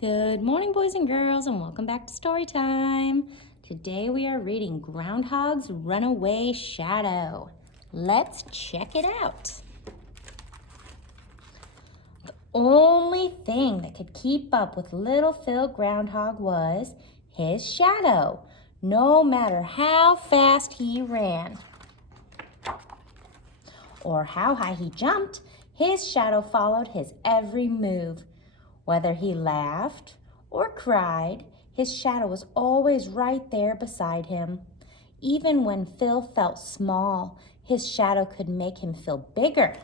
Good morning, boys and girls, and welcome back to story time. Today we are reading Groundhogs Runaway Shadow. Let's check it out. The only thing that could keep up with little Phil Groundhog was his shadow, no matter how fast he ran or how high he jumped. His shadow followed his every move. Whether he laughed or cried, his shadow was always right there beside him. Even when Phil felt small, his shadow could make him feel bigger.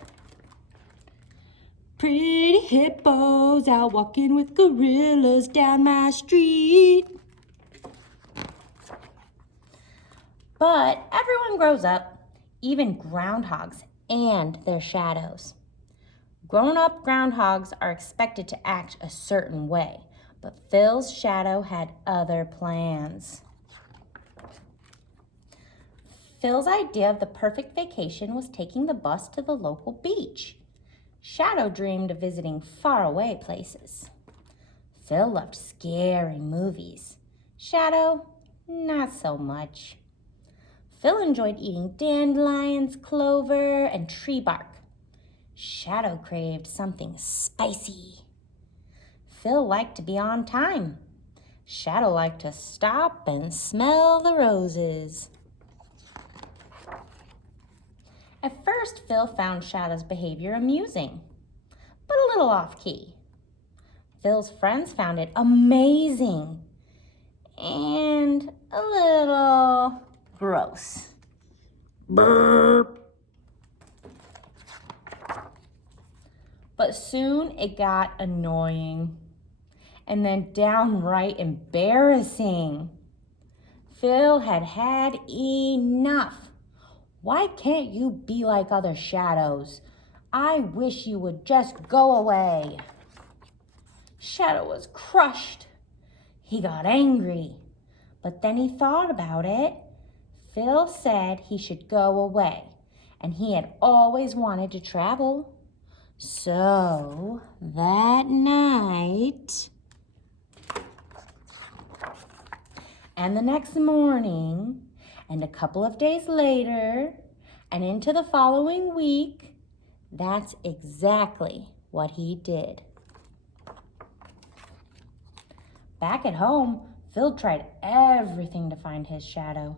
Pretty hippos out walking with gorillas down my street. But everyone grows up, even groundhogs and their shadows. Grown-up groundhogs are expected to act a certain way, but Phil's shadow had other plans. Phil's idea of the perfect vacation was taking the bus to the local beach. Shadow dreamed of visiting faraway places. Phil loved scary movies. Shadow, not so much. Phil enjoyed eating dandelions, clover, and tree bark. Shadow craved something spicy. Phil liked to be on time. Shadow liked to stop and smell the roses. At first, Phil found Shadow's behavior amusing, but a little off-key. Phil's friends found it amazing and a little gross. Burp. But soon it got annoying and then downright embarrassing. Phil had had enough. Why can't you be like other shadows? I wish you would just go away. Shadow was crushed. He got angry, but then he thought about it. Phil said he should go away, and he had always wanted to travel. So that night and the next morning and a couple of days later and into the following week, that's exactly what he did. Back at home, Phil tried everything to find his shadow.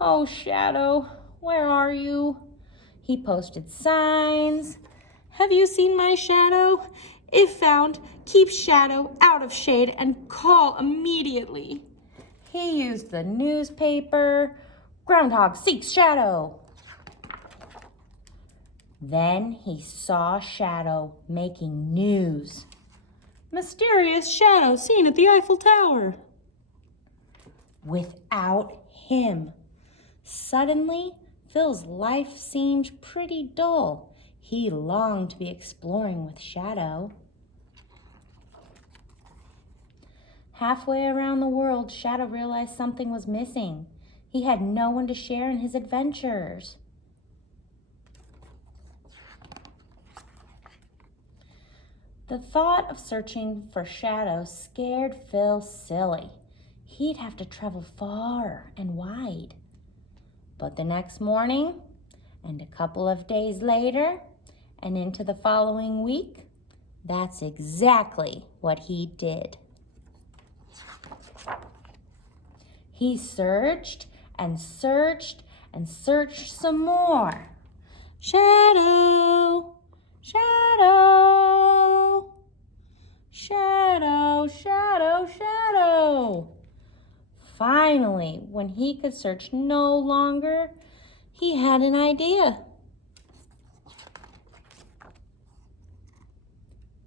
Oh, Shadow, where are you? He posted signs. Have you seen my shadow? If found, keep shadow out of shade and call immediately. He used the newspaper. Groundhog seeks shadow. Then he saw Shadow making news. Mysterious shadow seen at the Eiffel Tower. Without him. Suddenly, Phil's life seemed pretty dull. He longed to be exploring with Shadow. Halfway around the world, Shadow realized something was missing. He had no one to share in his adventures. The thought of searching for Shadow scared Phil silly. He'd have to travel far and wide. But the next morning, and a couple of days later, and into the following week, that's exactly what he did. He searched and searched and searched some more. Shadow, shadow, shadow, shadow, shadow. Finally, when he could search no longer, he had an idea.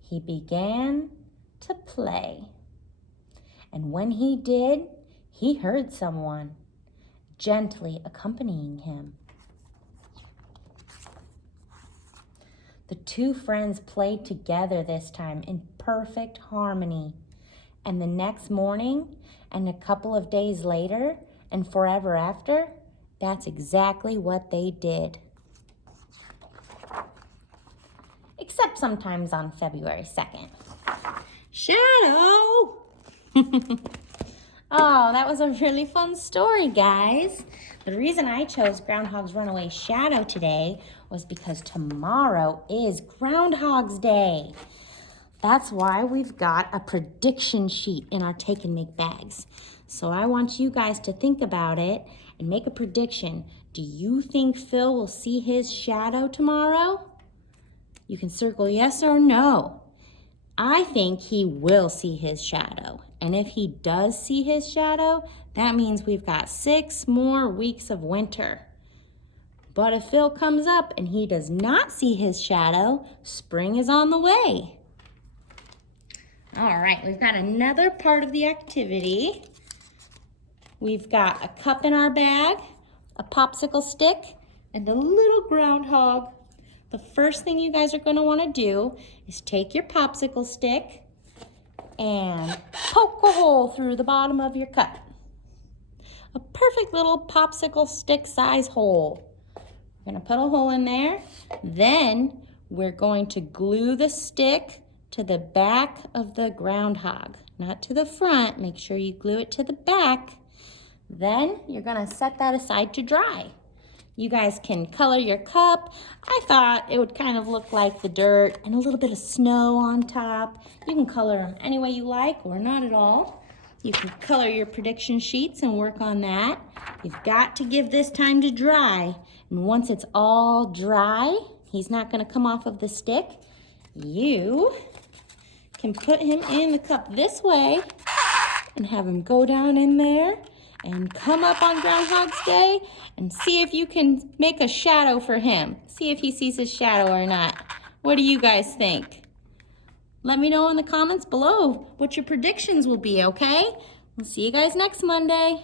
He began to play. And when he did, he heard someone gently accompanying him. The two friends played together this time in perfect harmony. And the next morning, and a couple of days later, and forever after, that's exactly what they did. Except sometimes on February 2nd. Shadow! Oh, that was a really fun story, guys. The reason I chose Groundhog's Runaway Shadow today was because tomorrow is Groundhog's Day. That's why we've got a prediction sheet in our take and make bags. So I want you guys to think about it and make a prediction. Do you think Phil will see his shadow tomorrow? You can circle yes or no. I think he will see his shadow. And if he does see his shadow, that means we've got 6 more weeks of winter. But if Phil comes up and he does not see his shadow, spring is on the way. All right, we've got another part of the activity. We've got a cup in our bag, a popsicle stick, and a little groundhog. The first thing you guys are going to want to do is take your popsicle stick and poke a hole through the bottom of your cup. A perfect little popsicle stick size hole. We're going to put a hole in there. Then we're going to glue the stick to the back of the groundhog, not to the front. Make sure you glue it to the back. Then you're going to set that aside to dry. You guys can color your cup. I thought it would kind of look like the dirt and a little bit of snow on top. You can color them any way you like or not at all. You can color your prediction sheets and work on that. You've got to give this time to dry. And once it's all dry, he's not going to come off of the stick. You can put him in the cup this way and have him go down in there and come up on Groundhog's Day and see if you can make a shadow for him. See if he sees his shadow or not. What do you guys think? Let me know in the comments below what your predictions will be, okay? We'll see you guys next Monday.